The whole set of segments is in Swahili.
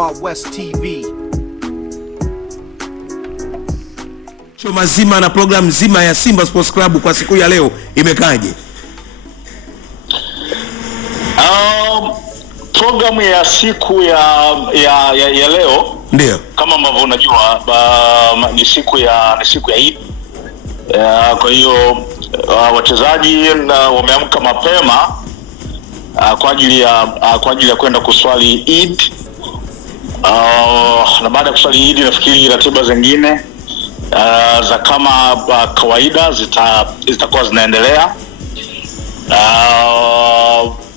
Wild West TV. Show mazima na program nzima ya Simba Sports Club kwa siku ya leo imekaje? Programu ya siku ya leo ndio kama ambavyo unajua ni siku ya Eid. Kwa hiyo wachezaji wameamka mapema kwa ajili ya kwenda kuswali Eid. Na baada ya kuswali Eid nafikiri ratiba zingine za kama kawaida zitakuwa zinaendelea.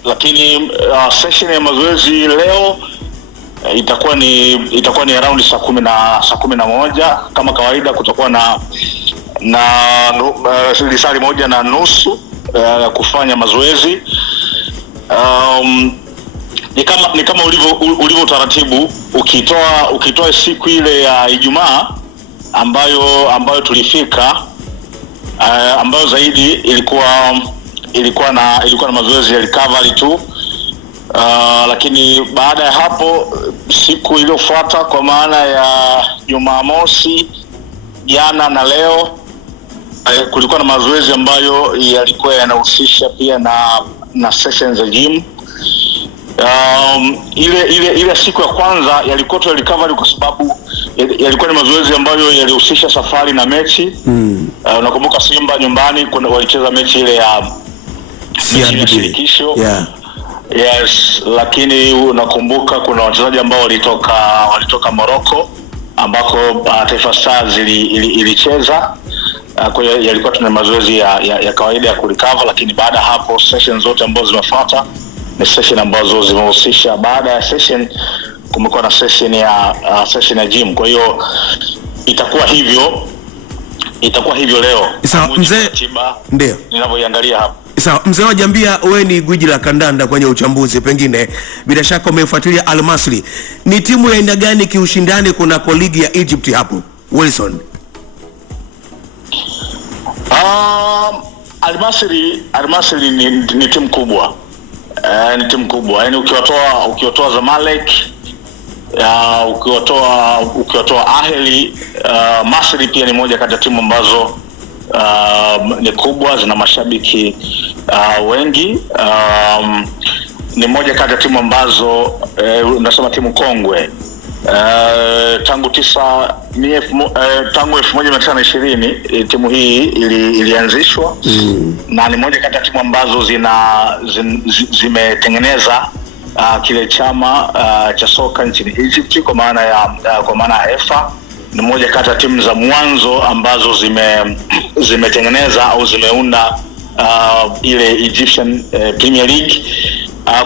Lakini session ya mazoezi leo itakuwa ni around saa 11 kama kawaida. Kutakuwa na lisali moja na nusu kufanya mazoezi. Ni kama ulivyo taratibu, ukitoa siku ile ya Ijumaa ambayo tulifika, ambayo zaidi ilikuwa na mazoezi ya recovery tu. Lakini baada ya hapo siku iliyofuata kwa maana ya Jumamosi jana na leo kulikuwa na mazoezi ambayo yalikuwa yanahusisha pia na sessions za gym. Ile siku ya kwanza yalikuwa tu recovery kwa sababu yalikuwa ni mazoezi ambayo yalihusisha safari na mechi. Unakumbuka Simba nyumbani walicheza mechi ile ya shirikisho. Yes, lakini unakumbuka kuna wachezaji ambao walitoka Morocco ambako Taifa Stars ilicheza. Kwa hiyo yalikuwa tuna mazoezi ya kawaida ya kurecover, lakini baada hapo session zote ambazo zimefuata ni session ambazo zimehusisha, baada ya session kumekuwa na session ya gym. Kwa hiyo itakuwa hivyo leo. Sawa mzee, ndio ninavyoiangalia hapa. Sawa mzee, wajambia wewe ni gwiji la kandanda kwenye uchambuzi, pengine bila shaka umefuatilia Al Masry. Ni timu ya aina gani kiushindani kuna ligi ya Egypt hapo Wilson? Al Masry ni timu kubwa. Ni timu kubwa. Yaani ukiotoa Zamalek, ukiotoa Ahli, Masry pia ni moja kati ya timu ambazo ni kubwa, zina mashabiki wengi. Ni moja kati ya timu ambazo unasema timu kongwe. Tangu 1920 timu hii ilianzishwa. Na ni moja kati ya timu ambazo zimetengeneza kile chama cha soka nchini Egypt kwa maana ya EFA. Ni moja kati ya timu za mwanzo ambazo zimetengeneza au zimeunda ile Egyptian Premier League.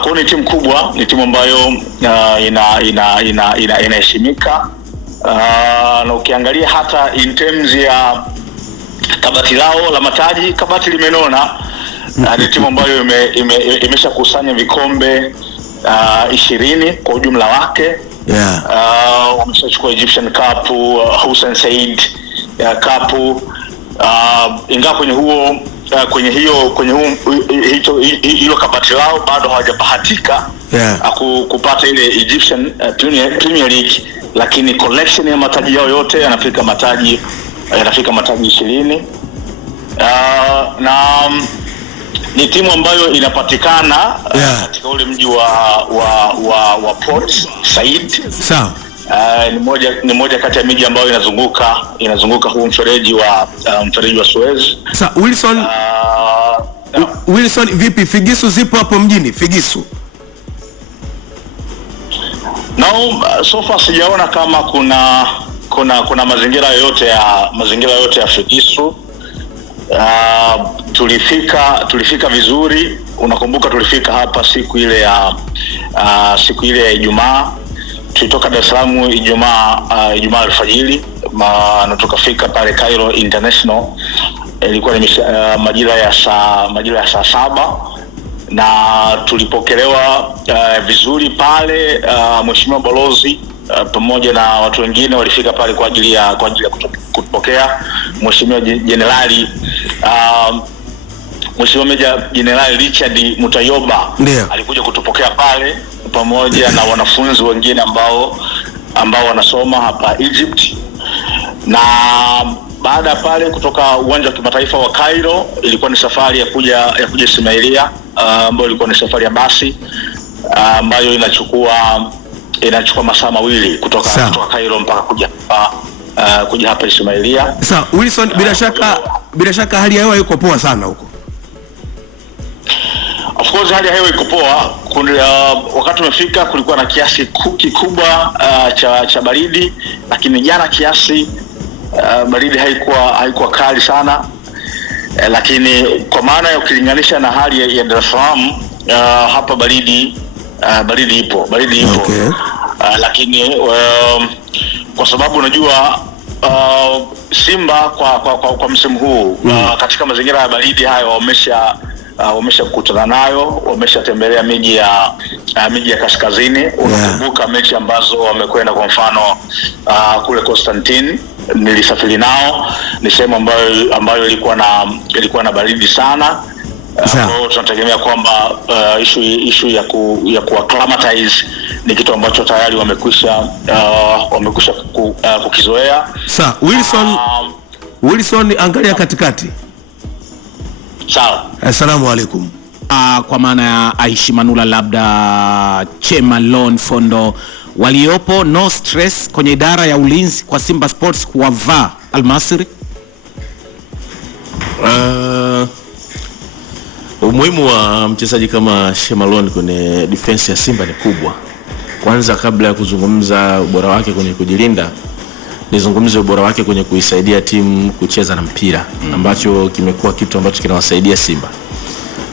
Kwa ni timu kubwa, ni timu ambayo inaheshimika. Na ukiangalia hata in terms ya kabati lao la mataji, kabati limenona. Ni timu ambayo imeshakusanya vikombe 20 kwa ujumla wake. Wameshachukua Egyptian Cup, Hussein Said Cup. Ingawa kwenye hilo kabati lao bado hawajabahatika kupata ile Egyptian Premier League, lakini collection ya mataji yao yote yanafika mataji 20. Na ni timu ambayo inapatikana katika ule mji wa Port Said. Sawa. Ni moja kati ya miji ambayo inazunguka huu mfereji wa Suez. Sasa Wilson, vipi Figisu zipo hapo mjini Figisu? So far sijaona kama kuna mazingira yote ya Figisu. Tulifika vizuri. Unakumbuka tulifika hapa siku ile ya Ijumaa. Tulitoka Dar es Salaam Ijumaa alfajiri na tukafika pale Cairo International. Ilikuwa ni majira ya saa 7 na tulipokelewa vizuri pale. Mheshimiwa Balozi pamoja na watu wengine walifika pale kwa ajili ya kutupokea. Mheshimiwa Jenerali Mheshimiwa Meja Jenerali Richard Mutayoba alikuja kutupokea pale pamoja na wanafunzi wengine ambao ambao wanasoma hapa Egypt, na baada ya pale kutoka uwanja wa kimataifa wa Cairo ilikuwa ni safari ya kuja Ismailia, ambayo ilikuwa ni safari ya basi ambayo inachukua masaa mawili kutoka Cairo mpaka kuja hapa Ismailia. Sawa, Wilson, bila shaka hali ya hewa iko poa sana huko. Of course hali ya hewa iko poa. Wakati umefika kulikuwa na kiasi kikubwa cha baridi, lakini jana kiasi baridi haikuwa kali sana, lakini kwa maana ya ukilinganisha na hali ya Dar es Salaam, hapa baridi ipo. Okay. Lakini kwa sababu unajua Simba kwa msimu huu katika mazingira ya baridi hayo wameshakutana nayo, wameshatembelea miji ya kaskazini. Unakumbuka mechi ambazo wamekwenda, kwa mfano kule Constantine nilisafiri nao, ni sehemu ambayo ilikuwa na baridi sana. Kwa hiyo tunategemea kwamba issue ya kuacclimatize ni kitu ambacho tayari wamekwisha kukizoea. Sawa, Wilson angalia katikati. Sawa. Assalamu alaikum. Kwa maana ya Aishi Manula, labda Chemalon Fondo waliopo, no stress kwenye idara ya ulinzi kwa Simba Sports kuwavaa Al-Masry. Umuhimu wa mchezaji kama Chemalon kwenye defense ya Simba ni kubwa. Kwanza, kabla ya kuzungumza ubora wake kwenye kujilinda, nizungumze ubora wake kwenye kuisaidia timu kucheza na mpira, ambacho kimekuwa kitu ambacho kinawasaidia Simba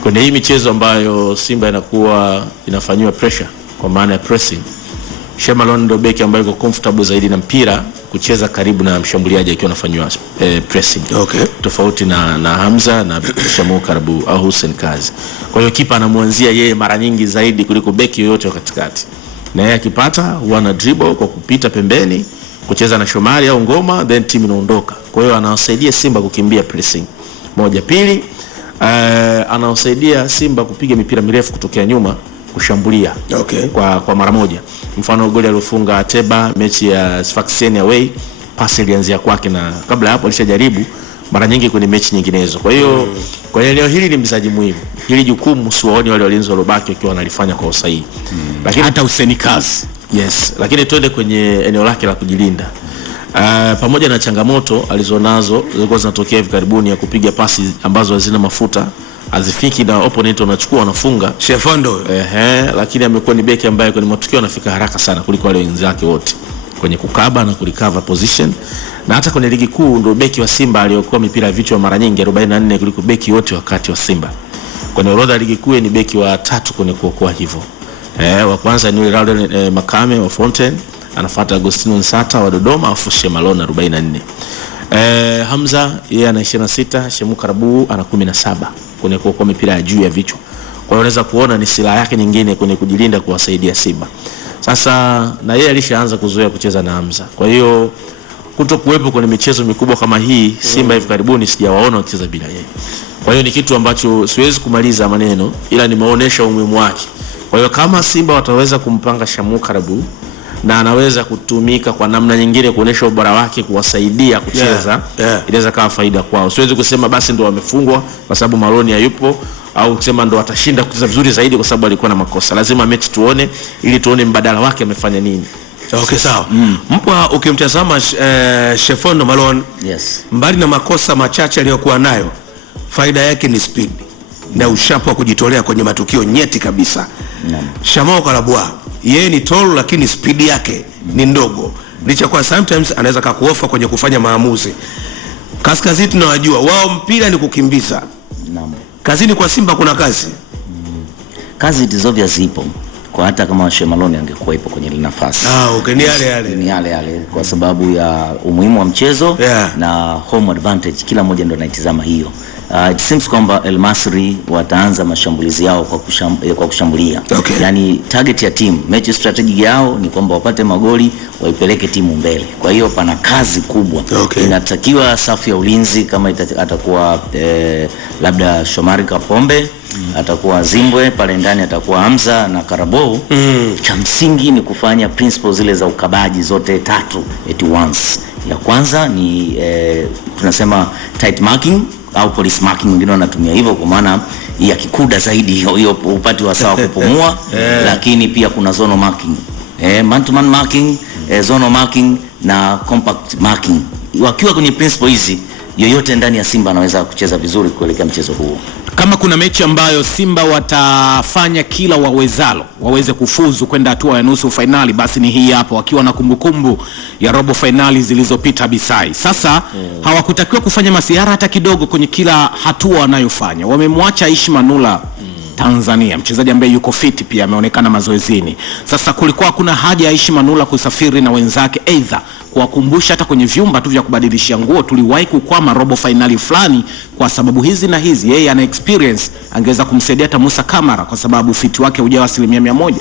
kwenye hii michezo ambayo Simba inakuwa inafanywa pressure, kwa maana ya pressing. Chemalon ndo beki ambaye yuko comfortable zaidi na mpira, kucheza karibu na mshambuliaji akiwa anafanywa pressing. Okay. Tofauti na Hamza na Shamu Karabu au Hussein Kazi. Kwa hiyo kipa anamwanzia yeye mara nyingi zaidi kuliko beki yoyote wa katikati, na yeye akipata wana dribble kwa kupita pembeni, kucheza na Shomari au Ngoma, then team inaondoka. Kwa hiyo anawasaidia Simba kukimbia pressing. Moja. Pili, anawasaidia Simba kupiga mipira mirefu kutokea nyuma kushambulia. Okay. Kwa mara moja. Mfano goli aliyofunga Ateba mechi ya Sfaxien away, pasi ilianzia kwake, na kabla hapo alishajaribu mara nyingi kwenye mechi nyinginezo. Kwa hiyo kwa eneo hili ni mchezaji muhimu. Hili jukumu siwaoni wale walinzi walobaki wakiwa wanalifanya kwa usahihi. Lakini hata Hussein Kazi. Yes, lakini twende kwenye eneo lake la kujilinda. Pamoja na changamoto alizonazo zilikuwa zinatokea hivi karibuni ya kupiga pasi ambazo hazina mafuta, hazifiki na opponent wanachukua wanafunga Chefondo. Lakini amekuwa ni beki ambaye kwenye matukio anafika haraka sana kuliko wale wenzake wote kwenye kukaba na kurecover position. Na hata kwenye ligi kuu ndio beki wa Simba aliyokuwa mipira vichwa mara nyingi 44 kuliko beki wote wakati wa Simba. Kwenye orodha ya ligi kuu ni beki wa 3 kwenye kuokoa hivyo. Wa kwanza ni Raul Makame wa Fontaine, anafuata Agostino Nsata wa Dodoma, afu Chemalon 44. Hamza yeye ana 26, Shemu Karabu ana 17 kwenye kuokoa mipira ya juu ya vichwa. Kwa hiyo unaweza kuona ni silaha yake nyingine kwenye kujilinda kuwasaidia Simba. Sasa na yeye alishaanza kuzoea kucheza na Hamza. Kwa hiyo kutokuwepo kwenye michezo mikubwa kama hii Simba hivi karibuni sijawaona wakicheza bila yeye. Kwa hiyo ni kitu ambacho siwezi kumaliza maneno, ila nimeonyesha umuhimu wake. Kwa hiyo kama Simba wataweza kumpanga Shamu Karabu na anaweza kutumika kwa namna nyingine kuonesha ubora wake kuwasaidia kucheza, inaweza kawa faida kwao. Siwezi kusema basi ndo wamefungwa kwa sababu Maloni hayupo, au kusema ndo watashinda kucheza vizuri zaidi kwa sababu alikuwa na makosa. Lazima mechi tuone ili tuone mbadala wake amefanya nini. Okay, sawa. Mpwa ukimtazama Chefondo Malone, yes, mbali na makosa machache aliyokuwa nayo, faida yake ni speed na ushapu wa kujitolea kwenye matukio nyeti kabisa. Shamu Karabu yeye ni tall lakini speed yake ni ndogo. Licha kwa sometimes anaweza kukuofa kwenye kufanya maamuzi. Kaskazini tunawajua wao mpira ni kukimbiza. Kazini kwa Simba kuna kazi. Kazi dizovya zipo. Kwa hata kama Chemalon angekuwepo kwenye ile nafasi. Okay, ni yale kwa sababu ya umuhimu wa mchezo na home advantage, kila mmoja ndo anaitazama hiyo. It seems kwamba El Masry wataanza mashambulizi yao kwa kushambulia. Okay. Yani target ya timu, mechi strategy yao ni kwamba wapate magoli, waipeleke timu mbele. Kwa hiyo pana kazi kubwa. Okay. Inatakiwa safu ya ulinzi kama atakuwa labda Shomari Kapombe, atakuwa Zimbwe, pale ndani atakuwa Hamza na Karabou. Cha msingi ni kufanya principles zile za ukabaji zote tatu at once. Ya kwanza ni tunasema tight marking au police marking, wengine wanatumia hivyo kwa maana ya kikuda zaidi, hiyo upati wa sawa kupumua. Lakini pia kuna zone marking, man to man marking, zone marking na compact marking. Wakiwa kwenye principle hizi, yoyote ndani ya Simba anaweza kucheza vizuri kuelekea mchezo huo. Kama kuna mechi ambayo Simba watafanya kila wawezalo waweze kufuzu kwenda hatua ya nusu finali, basi ni hii hapo, wakiwa na kumbukumbu ya robo finali zilizopita Bisai. Sasa hawakutakiwa kufanya masiara hata kidogo kwenye kila hatua wanayofanya. Wamemwacha Aishi Manula Tanzania, mchezaji ambaye yuko fit pia ameonekana mazoezini. Sasa kulikuwa kuna haja ya Aishi Manula kusafiri na wenzake, aidha kuwakumbusha hata kwenye vyumba tu vya kubadilishia nguo, tuliwahi kukwama robo finali fulani kwa sababu hizi na hizi. Yeye ana experience, angeweza kumsaidia hata Musa Kamara kwa sababu fit wake hujawa 100%.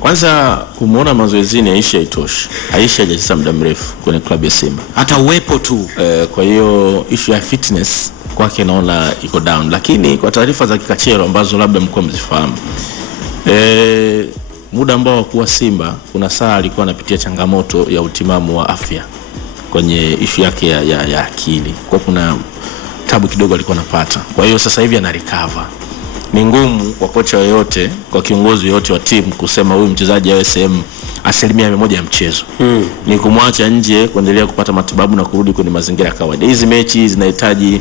Kwanza kumuona mazoezini Aishi haitoshi. Aishi hajacheza muda mrefu kwenye klabu ya Simba. Hata uwepo tu. Kwa hiyo issue ya fitness kwake naona iko down, lakini kwa taarifa za kikachero ambazo labda mko mzifahamu, muda ambao kwa Simba kuna saa alikuwa anapitia changamoto ya utimamu wa afya kwenye issue yake ya akili, kwa kuna tabu kidogo alikuwa anapata. Kwa hiyo sasa hivi ana recover. Ni ngumu kwa kocha yoyote, kwa kiongozi yoyote wa timu kusema huyu mchezaji awe sehemu 100% ya mchezo. Ni kumwacha nje kuendelea kupata matibabu na kurudi kwenye mazingira ya kawaida. Hizi mechi zinahitaji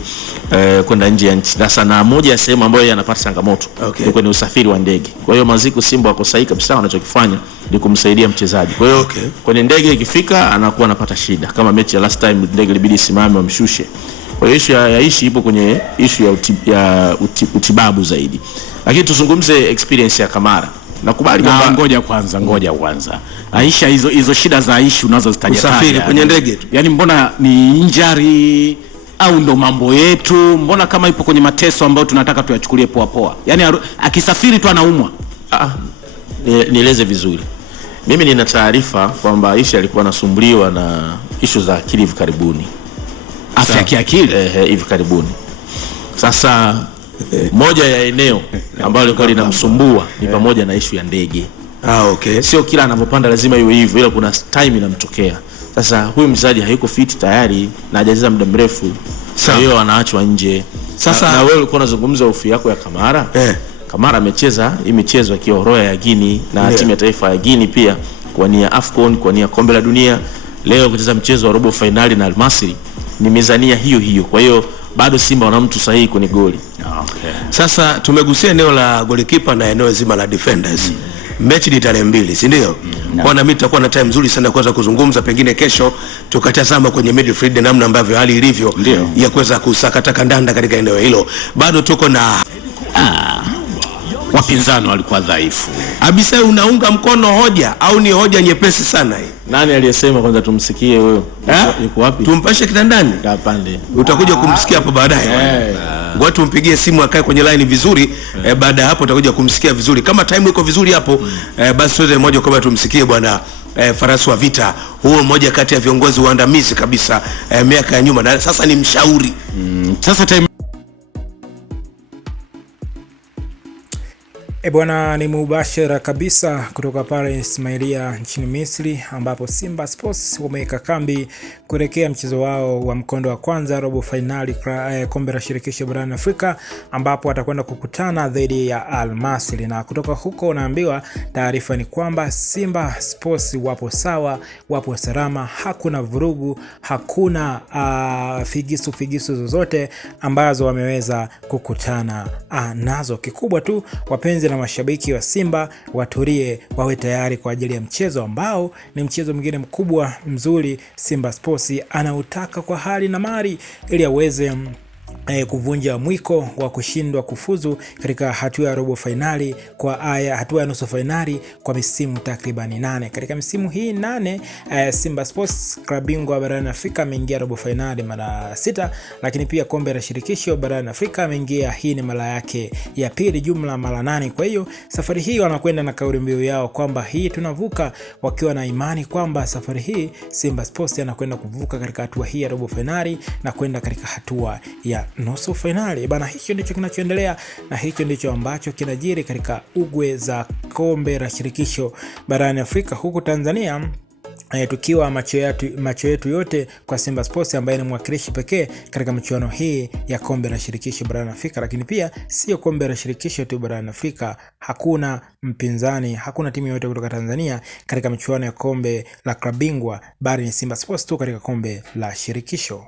kwenda nje ya nchi. Sasa na moja ya sehemu ambayo yanapata changamoto ni kwenye usafiri wa ndege. Kwa hiyo Maziko Simba wako sahihi kabisa, wanachokifanya ni kumsaidia mchezaji. Kwa hiyo kwenye ndege ikifika anakuwa anapata shida. Kama mechi ya last time ndege ilibidi isimame wamshushe. Kwa hiyo issue ya Aishi ipo kwenye issue ya utibabu zaidi. Lakini tuzungumze experience ya Kamara. Nakubali kwamba ngoja kwanza. Aisha hizo shida za Aishi unazozitaja usafiri kwenye ndege tu. Yaani mbona ni injury au ndo mambo yetu? Mbona kama ipo kwenye mateso ambayo tunataka tuyachukulie poa poa? Yaani akisafiri tu anaumwa. Nieleze vizuri. Mimi nina taarifa kwamba Aishi alikuwa anasumbuliwa na issue za akili hivi karibuni. Afya ya kiakili hivi karibuni. Sasa moja ya eneo ambalo lilikuwa linamsumbua ni pamoja na issue ya ndege. Sio kila anapopanda lazima iwe hivyo, ila kuna time inamtokea. Sasa huyu mchezaji hayuko fit tayari na hajacheza muda mrefu. Kwa hiyo anaachwa nje. Sasa na wewe ulikuwa unazungumza hofu yako ya Kamara. Kamara amecheza hii michezo akiwa Royal ya Guinea na timu ya taifa ya Guinea pia kwa nia AFCON, kwa nia kombe la dunia. Leo kucheza mchezo wa robo finali na Al Masry ni mizania hiyo. Kwa hiyo bado Simba wana mtu sahihi kwenye goli. Sasa tumegusia eneo la goalkeeper na eneo zima la defenders. Mechi ni tarehe 2, si ndio? Kwa na mimi tutakuwa na time nzuri sana kuweza kuzungumza, pengine kesho tukatazama kwenye midfield namna ambavyo hali ilivyo ya kuweza kusakata kandanda katika eneo hilo. Bado tuko na wapinzani walikuwa dhaifu. Abisa, unaunga mkono hoja au ni hoja nyepesi sana hii? Nani aliyesema kwanza tumsikie wewe? Yuko wapi? Tumpashe kitandani? Kapande. Utakuja kumsikia hapo baadaye. Ngoja tumpigie simu akae kwenye line vizuri. Baada ya hapo utakuja kumsikia vizuri. Kama time iko vizuri hapo, basi tuende moja kwa moja tumsikie bwana Farasi wa Vita. Huo mmoja kati ya viongozi waandamizi kabisa miaka ya nyuma na sasa ni mshauri. Sasa time Bwana, ni mubashara kabisa kutoka pale Ismailia nchini Misri, ambapo Simba Sports wameweka kambi kuelekea mchezo wao wa mkondo wa kwanza robo finali kombe la shirikisho barani Afrika, ambapo watakwenda kukutana dhidi ya Al Masry. Na kutoka huko naambiwa taarifa ni kwamba Simba Sports wapo sawa, wapo salama, hakuna vurugu, hakuna figisu zozote ambazo wameweza kukutana nazo. Kikubwa tu wapenzi na mashabiki wa Simba watulie, wawe tayari kwa ajili ya mchezo ambao ni mchezo mwingine mkubwa mzuri Simba Sports anautaka kwa hali na mali ili aweze kuvunja mwiko wa kushindwa kufuzu katika hatua ya robo finali hatua ya nusu finali kwa misimu takribani 8. Katika misimu hii 8 Simba Sports klabu bingwa barani Afrika ameingia robo finali mara 6, lakini pia kombe la shirikisho barani Afrika ameingia, hii ni mara yake ya pili, jumla mara 8. Kwa hiyo safari hii wanakwenda na kauli mbiu yao kwamba hii tunavuka, wakiwa na imani kwamba safari hii Simba Sports anakwenda kuvuka katika hatua hii ya robo finali na kwenda katika hatua ya nusu finali. Bana, hicho ndicho kinachoendelea na hicho ndicho ambacho kinajiri katika ugwe za kombe la shirikisho barani Afrika, huku Tanzania tukiwa macho yetu yote kwa Simba Sports ambaye ni mwakilishi pekee katika michuano hii ya kombe la shirikisho barani Afrika. Lakini pia sio kombe la shirikisho tu barani Afrika, hakuna mpinzani, hakuna timu yoyote kutoka Tanzania katika michuano ya kombe la klabu bingwa, bali ni Simba Sports tu katika kombe la shirikisho.